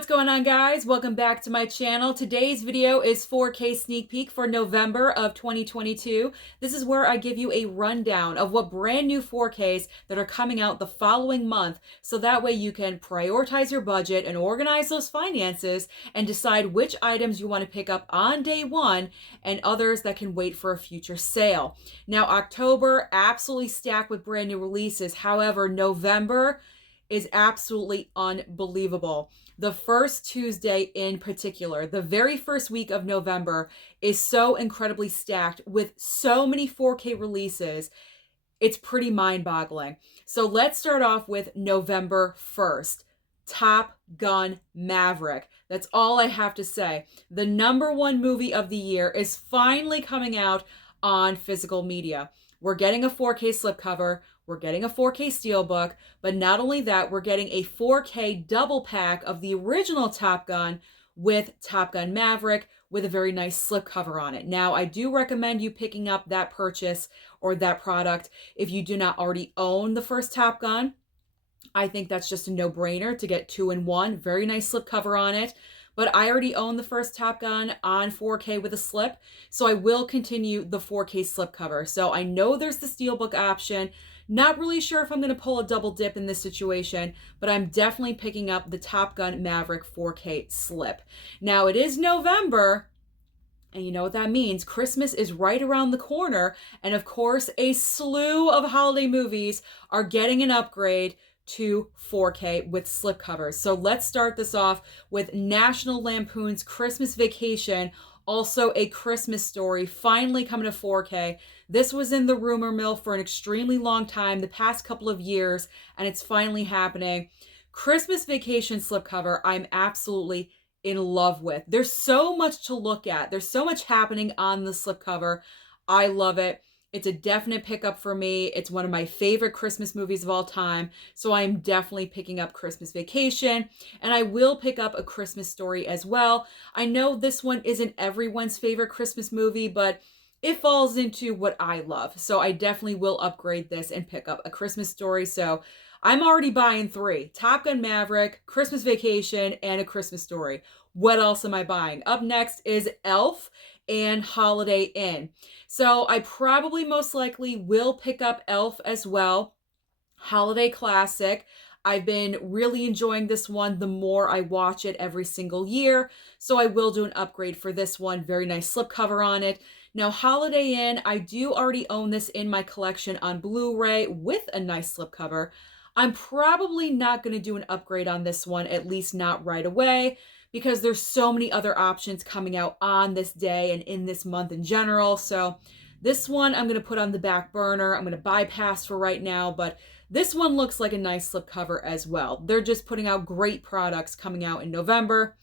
What's going on, guys? Welcome back to my channel. Today's video is 4K sneak peek for November of 2022. This is where I give you a rundown of what brand new 4Ks that are coming out the following month, so that way you can prioritize your budget and organize those finances and decide which items you want to pick up on day one and others that can wait for a future sale. Now, October, absolutely stacked with brand new releases. However, November is absolutely unbelievable. The first Tuesday in particular, the very first week of November, is so incredibly stacked with so many 4K releases. It's pretty mind-boggling. So let's start off with November 1st. Top Gun Maverick. That's all I have to say. The #1 movie of the year is finally coming out on physical media. We're getting a 4K slipcover, we're getting a 4K steelbook, but not only that, we're getting a 4K double pack of the original Top Gun with Top Gun Maverick with a very nice slipcover on it. Now, I do recommend you picking up that purchase or that product if you do not already own the first Top Gun. I think that's just a no-brainer to get 2-in-1. Very nice slipcover on it. But I already own the first Top Gun on 4K with a slip, so I will continue the 4K slipcover. So I know there's the steelbook option. Not really sure if I'm going to pull a double dip in this situation, but I'm definitely picking up the Top Gun Maverick 4K slip. Now, it is November, and you know what that means. Christmas is right around the corner, and of course, a slew of holiday movies are getting an upgrade to 4K with slipcovers. So let's start this off with National Lampoon's Christmas Vacation, also A Christmas Story, finally coming to 4K. This was in the rumor mill for an extremely long time, the past couple of years, and it's finally happening. Christmas Vacation slipcover, I'm absolutely in love with. There's so much to look at. There's so much happening on the slipcover. I love it. It's a definite pickup for me. It's one of my favorite Christmas movies of all time. So I'm definitely picking up Christmas Vacation. And I will pick up A Christmas Story as well. I know this one isn't everyone's favorite Christmas movie, but it falls into what I love. So I definitely will upgrade this and pick up A Christmas Story. So I'm already buying 3. Top Gun Maverick, Christmas Vacation, and A Christmas Story. What else am I buying? Up next is Elf and Holiday Inn. So I probably most likely will pick up Elf as well. Holiday classic. I've been really enjoying this one the more I watch it every single year. So I will do an upgrade for this one. Very nice slipcover on it. Now, Holiday Inn, I do already own this in my collection on Blu-ray with a nice slipcover. I'm probably not going to do an upgrade on this one, at least not right away, because there's so many other options coming out on this day and in this month in general. So this one I'm going to put on the back burner. I'm going to bypass for right now, but this one looks like a nice slipcover as well. They're just putting out great products coming out in November.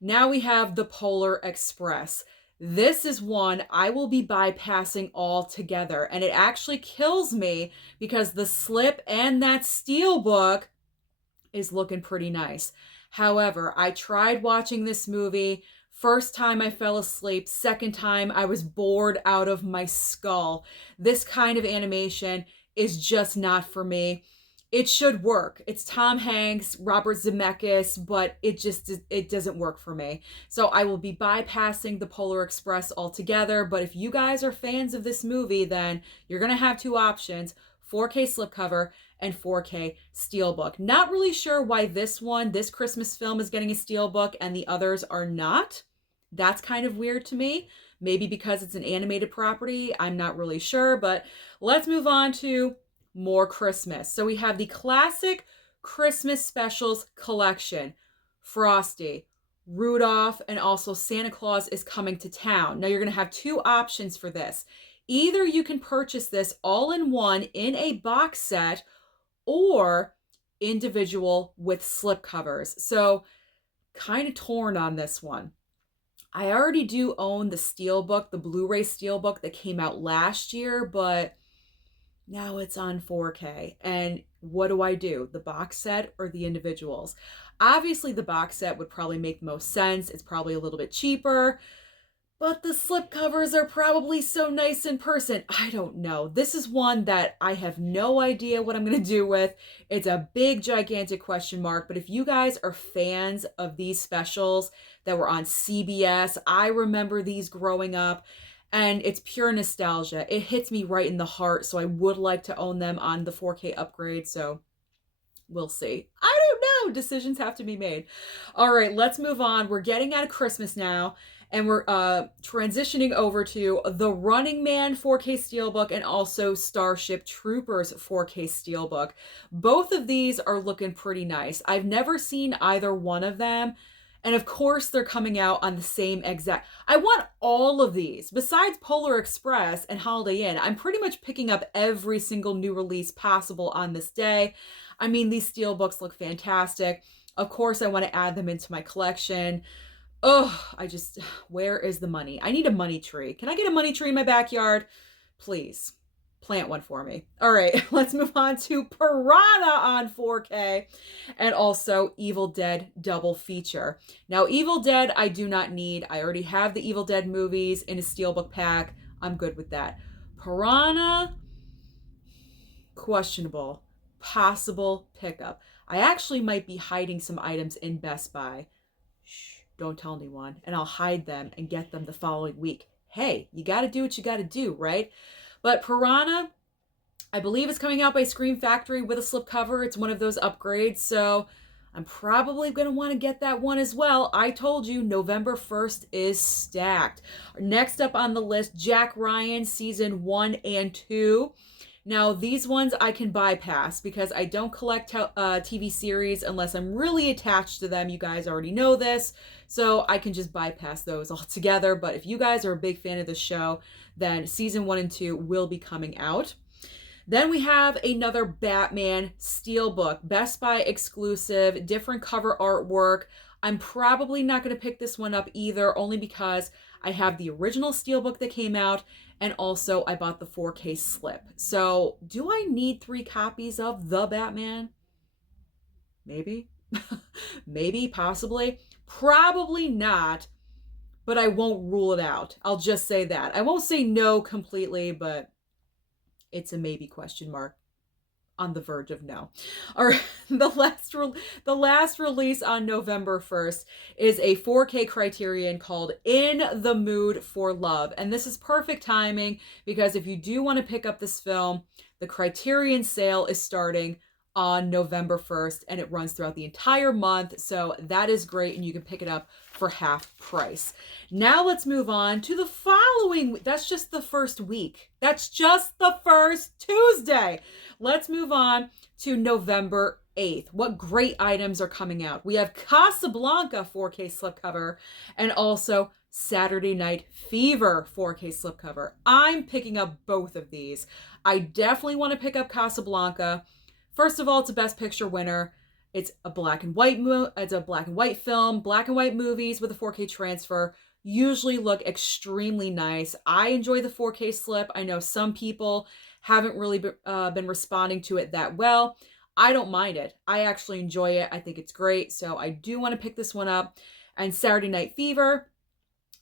Now we have the Polar Express. This is one I will be bypassing altogether, and it actually kills me because the slip and that steelbook is looking pretty nice. However, I tried watching this movie. First time I fell asleep. Second time I was bored out of my skull. This kind of animation is just not for me. It should work. It's Tom Hanks, Robert Zemeckis, but it doesn't work for me. So I will be bypassing the Polar Express altogether. But if you guys are fans of this movie, then you're going to have 2 options: 4K slipcover and 4K steelbook. Not really sure why this Christmas film is getting a steelbook and the others are not. That's kind of weird to me. Maybe because it's an animated property. I'm not really sure, but let's move on to more Christmas. So we have the classic Christmas specials collection. Frosty, Rudolph, and also Santa Claus is Coming to Town. Now you're going to have 2 options for this. Either you can purchase this all in one in a box set or individual with slipcovers. So kind of torn on this one. I already do own the steelbook, the Blu-ray steelbook that came out last year, but now it's on 4K. And what do? The box set or the individuals? Obviously, the box set would probably make the most sense. It's probably a little bit cheaper. But the slipcovers are probably so nice in person. I don't know. This is one that I have no idea what I'm going to do with. It's a big, gigantic question mark. But if you guys are fans of these specials that were on CBS, I remember these growing up. And it's pure nostalgia. It hits me right in the heart. So I would like to own them on the 4K upgrade. So we'll see. I don't know. Decisions have to be made. All right, let's move on. We're getting out of Christmas now, and we're transitioning over to the Running Man 4K Steelbook and also Starship Troopers 4K Steelbook. Both of these are looking pretty nice. I've never seen either one of them. And of course, they're coming out on the same exact. I want all of these. Besides Polar Express and Holiday Inn, I'm pretty much picking up every single new release possible on this day. I mean, these steelbooks look fantastic. Of course, I want to add them into my collection. Oh, where is the money? I need a money tree. Can I get a money tree in my backyard? Please. Plant one for me. All right, let's move on to Piranha on 4K and also Evil Dead double feature. Now, Evil Dead, I do not need. I already have the Evil Dead movies in a steelbook pack. I'm good with that. Piranha, questionable. Possible pickup. I actually might be hiding some items in Best Buy. Shh, don't tell anyone. And I'll hide them and get them the following week. Hey, you got to do what you got to do, right? But Piranha, I believe it's coming out by Scream Factory with a slipcover. It's one of those upgrades, so I'm probably going to want to get that one as well. I told you, November 1st is stacked. Next up on the list, Jack Ryan Season 1 and 2. Now, these ones I can bypass because I don't collect TV series unless I'm really attached to them. You guys already know this, so I can just bypass those altogether. But if you guys are a big fan of the show, then Season 1 and 2 will be coming out. Then we have another Batman Steelbook, Best Buy exclusive, different cover artwork. I'm probably not going to pick this one up either, only because I have the original Steelbook that came out, and also I bought the 4K slip. So do I need 3 copies of the Batman? Maybe. Maybe, possibly. Probably not, but I won't rule it out. I'll just say that. I won't say no completely, but it's a maybe question mark. On the verge of no. All right, the last release on November 1st is a 4K Criterion called In the Mood for Love. And this is perfect timing because if you do want to pick up this film, the Criterion sale is starting on November 1st and it runs throughout the entire month. So that is great and you can pick it up for half price. Now let's move on to the following. That's just the first week. That's just the first Tuesday. Let's move on to November 8th. What great items are coming out? We have Casablanca 4K slipcover and also Saturday Night Fever 4K slipcover. I'm picking up both of these. I definitely want to pick up Casablanca. First of all, it's a Best Picture winner. It's a black and white film. Black and white movies with a 4K transfer usually look extremely nice. I enjoy the 4K slip. I know some people haven't really been responding to it that well. I don't mind it. I actually enjoy it. I think it's great. So I do want to pick this one up. And Saturday Night Fever,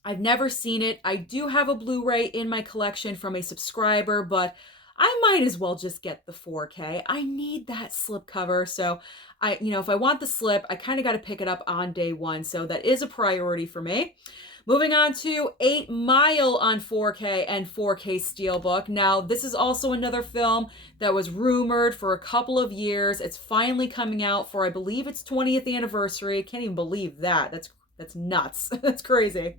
I've never seen it. I do have a Blu-ray in my collection from a subscriber, but I might as well just get the 4K. I need that slipcover. So if I want the slip, I kind of got to pick it up on day one. So that is a priority for me. Moving on to 8 Mile on 4K and 4K Steelbook. Now, this is also another film that was rumored for a couple of years. It's finally coming out for, I believe it's 20th anniversary. Can't even believe that. That's nuts. That's crazy.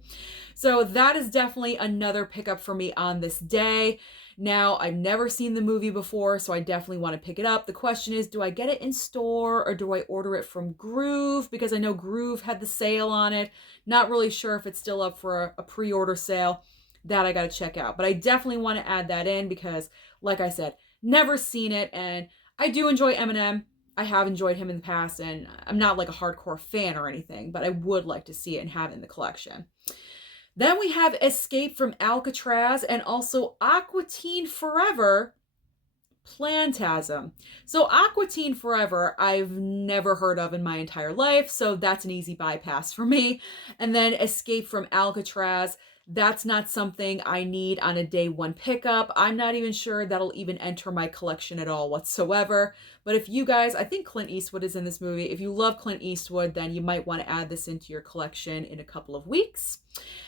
So that is definitely another pickup for me on this day. Now, I've never seen the movie before, so I definitely want to pick it up. The question is, do I get it in store or do I order it from Groove? Because I know Groove had the sale on it. Not really sure if it's still up for a pre-order sale. That I got to check out. But I definitely want to add that in because, like I said, never seen it. And I do enjoy Eminem. I have enjoyed him in the past, and I'm not like a hardcore fan or anything, but I would like to see it and have it in the collection. Then we have Escape from Alcatraz and also Aqua Teen Forever Plantasm. So Aqua Teen Forever, I've never heard of in my entire life, so that's an easy bypass for me. And then Escape from Alcatraz, That's not something I need on a day one pickup. I'm not even sure that'll even enter my collection at all whatsoever. But if you guys, I think Clint Eastwood is in this movie. If you love Clint Eastwood, then you might want to add this into your collection in a couple of weeks.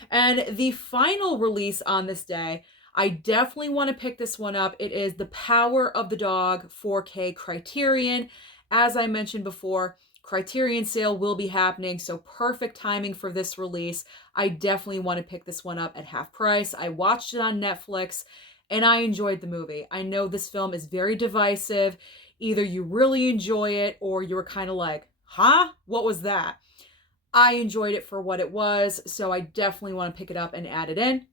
And the final release on this day, I definitely want to pick this one up. It is The Power of the Dog 4K Criterion. As I mentioned before, Criterion sale will be happening, so perfect timing for this release. I definitely want to pick this one up at half price. I watched it on Netflix and I enjoyed the movie. I know this film is very divisive. Either you really enjoy it or you're kind of like, huh? What was that? I enjoyed it for what it was, so I definitely want to pick it up and add it in.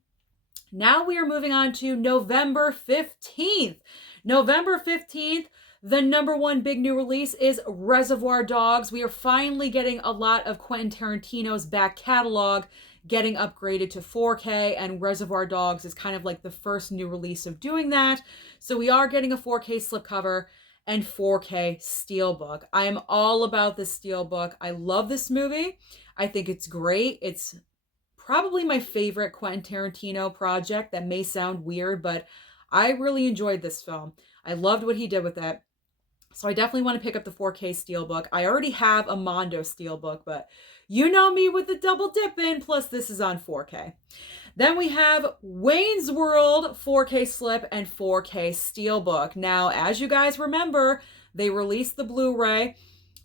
Now we are moving on to November 15th. November 15th, the number one big new release is Reservoir Dogs. We are finally getting a lot of Quentin Tarantino's back catalog getting upgraded to 4K, and Reservoir Dogs is kind of like the first new release of doing that. So we are getting a 4K slipcover and 4K steelbook. I am all about the steelbook. I love this movie. I think it's great. It's probably my favorite Quentin Tarantino project. That may sound weird, but I really enjoyed this film. I loved what he did with it. So I definitely want to pick up the 4K steelbook. I already have a Mondo steelbook, but you know me with the double dipping, plus this is on 4K. Then we have Wayne's World 4K slip and 4K steelbook. Now, as you guys remember, they released the Blu-ray,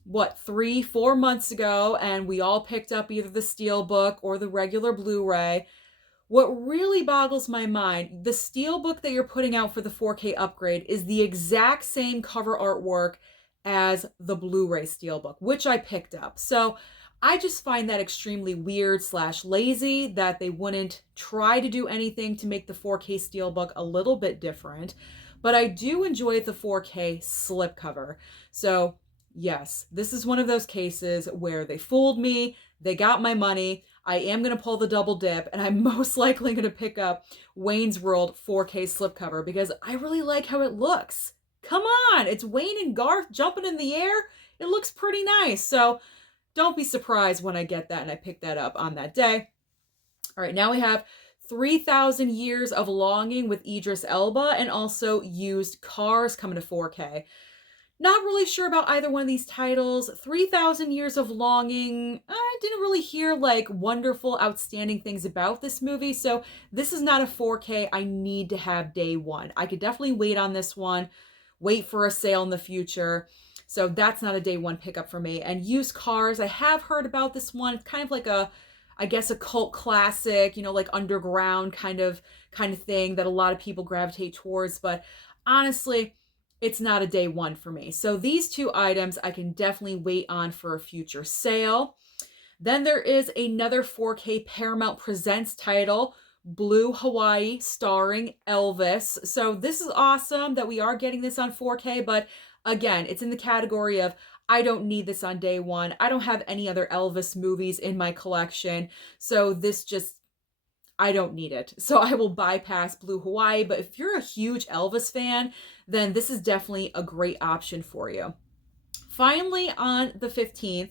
3-4 months ago, and we all picked up either the steelbook or the regular Blu-ray. What really boggles my mind, the steelbook that you're putting out for the 4K upgrade is the exact same cover artwork as the Blu-ray steelbook, which I picked up. So I just find that extremely weird / lazy that they wouldn't try to do anything to make the 4K steelbook a little bit different. But I do enjoy the 4K slipcover. So yes, this is one of those cases where they fooled me, they got my money. I am going to pull the double dip, and I'm most likely going to pick up Wayne's World 4K slipcover because I really like how it looks. Come on, it's Wayne and Garth jumping in the air. It looks pretty nice. So don't be surprised when I get that and I pick that up on that day. All right, now we have 3,000 Years of Longing with Idris Elba and also Used Cars coming to 4K. Not really sure about either one of these titles. 3,000 Years of Longing, I didn't really hear like wonderful, outstanding things about this movie. So this is not a 4K I need to have day one. I could definitely wait on this one, wait for a sale in the future. So that's not a day one pickup for me. And Used Cars, I have heard about this one. It's kind of like I guess a cult classic, you know, like underground kind of thing that a lot of people gravitate towards. But honestly, it's not a day one for me. So these two items I can definitely wait on for a future sale. Then there is another 4K Paramount Presents title, Blue Hawaii, starring Elvis. So this is awesome that we are getting this on 4K, but again, it's in the category of I don't need this on day one. I don't have any other Elvis movies in my collection. So this just, I don't need it. So I will bypass Blue Hawaii. But if you're a huge Elvis fan, then this is definitely a great option for you. Finally, on the 15th,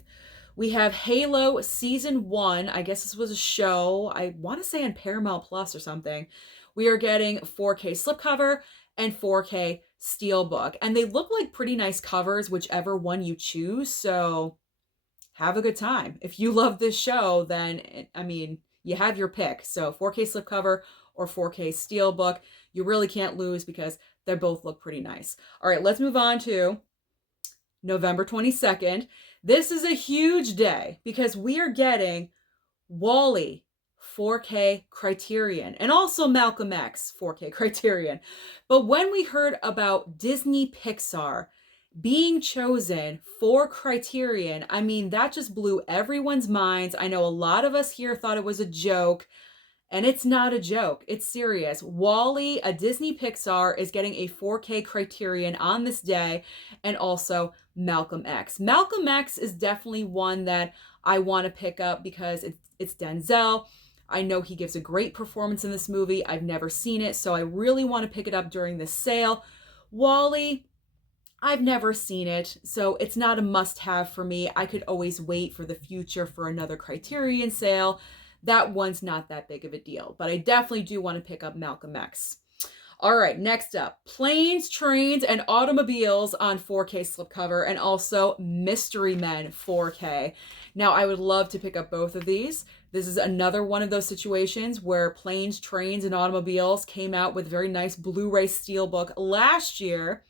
we have Halo Season 1. I guess this was a show. I want to say on Paramount Plus or something. We are getting 4K slipcover and 4K steelbook. And they look like pretty nice covers, whichever one you choose. So have a good time. If you love this show, then, I mean, you have your pick. So 4K slipcover or 4K steelbook. You really can't lose because they both look pretty nice. All right, let's move on to November 22nd. This is a huge day because we are getting WALL-E 4K Criterion and also Malcolm X 4K Criterion. But when we heard about Disney Pixar being chosen for Criterion, I mean, that just blew everyone's minds. I know a lot of us here thought it was a joke, and it's not a joke. It's serious. WALL-E, a Disney Pixar, is getting a 4K Criterion on this day, and also Malcolm X. Malcolm X is definitely one that I want to pick up because it's Denzel. I know he gives a great performance in this movie. I've never seen it, so I really want to pick it up during this sale. WALL-E, I've never seen it, so it's not a must-have for me. I could always wait for the future for another Criterion sale. that one's not that big of a deal. But I definitely do want to pick up Malcolm X. All right, next up, Planes, Trains, and Automobiles on 4K slipcover, and also Mystery Men 4K. Now, I would love to pick up both of these. This is another one of those situations where Planes, Trains, and Automobiles came out with a very nice Blu-ray steelbook last year.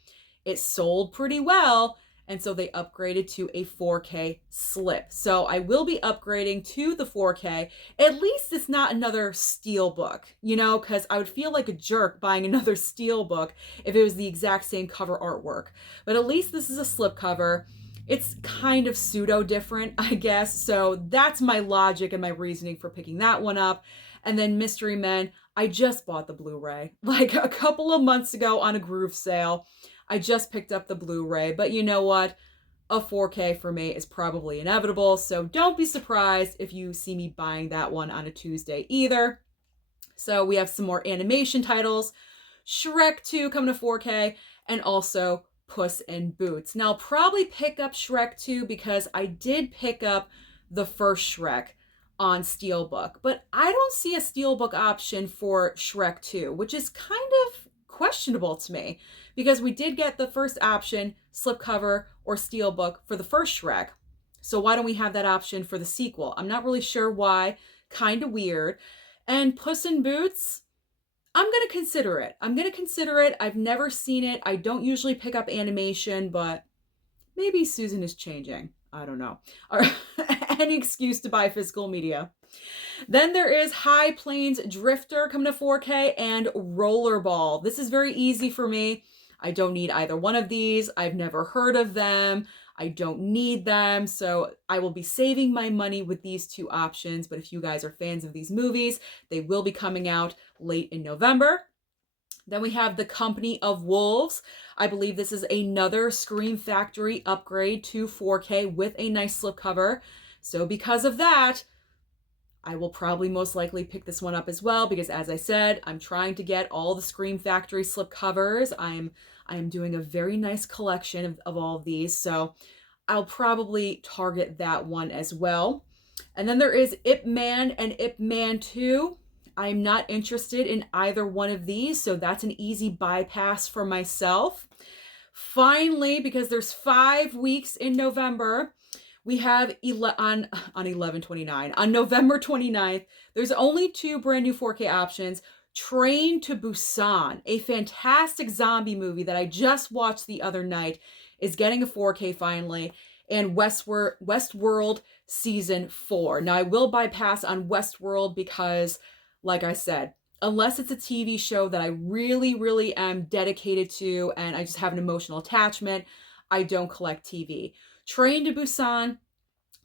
It sold pretty well, and so they upgraded to a 4K slip. So I will be upgrading to the 4K. At least it's not another steelbook, you know, because I would feel like a jerk buying another steelbook if it was the exact same cover artwork. But at least this is a slipcover. It's kind of pseudo different, I guess. So that's my logic and my reasoning for picking that one up. And then Mystery Men, I just bought the Blu-ray like a couple of months ago on a Groove sale. I just picked up the Blu-ray, but you know what? A 4K for me is probably inevitable, so don't be surprised if you see me buying that one on a Tuesday either. So we have some more animation titles. Shrek 2 coming to 4K, and also Puss in Boots. Now, I'll probably pick up Shrek 2 because I did pick up the first Shrek on Steelbook, but I don't see a Steelbook option for Shrek 2, which is kind of questionable to me because we did get the first option, slipcover or steelbook, for the first Shrek. So why don't we have that option for the sequel? I'm not really sure why. Kind of weird. And Puss in Boots, I'm going to consider it. I've never seen it. I don't usually pick up animation, but maybe Susan is changing. I don't know. Any excuse to buy physical media. Then there is High Plains Drifter coming to 4K and Rollerball. This is very easy for me. I don't need either one of these. I've never heard of them. I don't need them. So I will be saving my money with these two options. But if you guys are fans of these movies, they will be coming out late in November. Then we have The Company of Wolves. I believe this is another Scream Factory upgrade to 4K with a nice slipcover. So because of that, I will probably most likely pick this one up as well because, as I said, I'm trying to get all the Scream Factory slipcovers. I'm doing a very nice collection of all of these, so I'll probably target that one as well. And then there is Ip Man and Ip Man 2. I'm not interested in either one of these, so that's an easy bypass for myself. Finally, because there's 5 weeks in November, we have on November 29th, there's only 2 brand new 4K options. Train to Busan, a fantastic zombie movie that I just watched the other night, is getting a 4K finally, and Westworld Season 4. Now, I will bypass on Westworld because, like I said, unless it's a TV show that I really, really am dedicated to and I just have an emotional attachment, I don't collect TV. Train to Busan,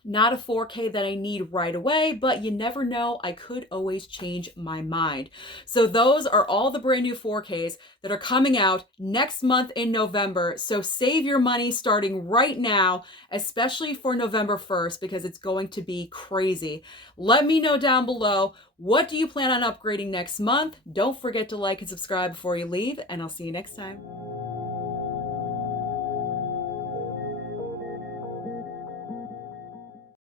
not a 4K that I need right away, but you never know. I could always change my mind. So those are all the brand new 4Ks that are coming out next month in November. So save your money starting right now, especially for November 1st, because it's going to be crazy. Let me know down below, what do you plan on upgrading next month? Don't forget to like and subscribe before you leave, and I'll see you next time.